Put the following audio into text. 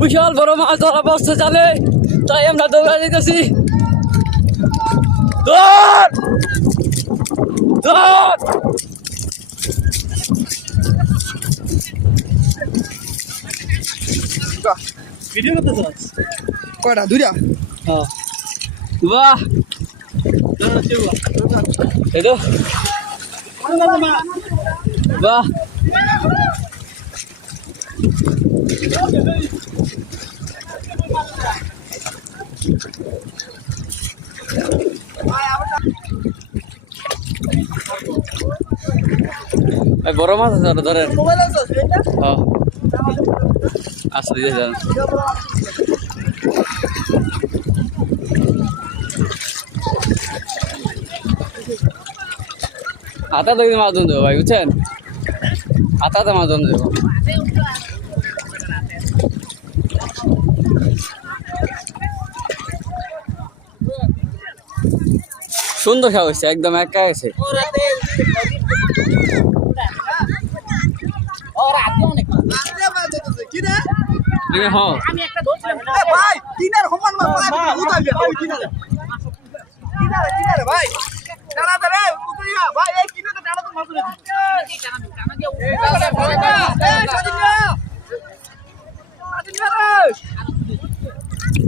বিশাল বড় মাছ ধরা বসতে চলে, তাই আমরা দৌড়া দিতেছি। দৌড় দৌড়। ভিডিও করতে চাস কয়টা দুইটা? হ্যাঁ বাহ এই তো বাহ বড় মাছ আছে ধরেন। হ্যাঁ আসতে দিয়ে যান। আতা তো মাছ ধরুন দেবো ভাই, বুঝছেন? আতাতে মাছ ধরুন দেবো। সুন্দর খাওয়া হয়েছে, একদম একা গেছে। ভাই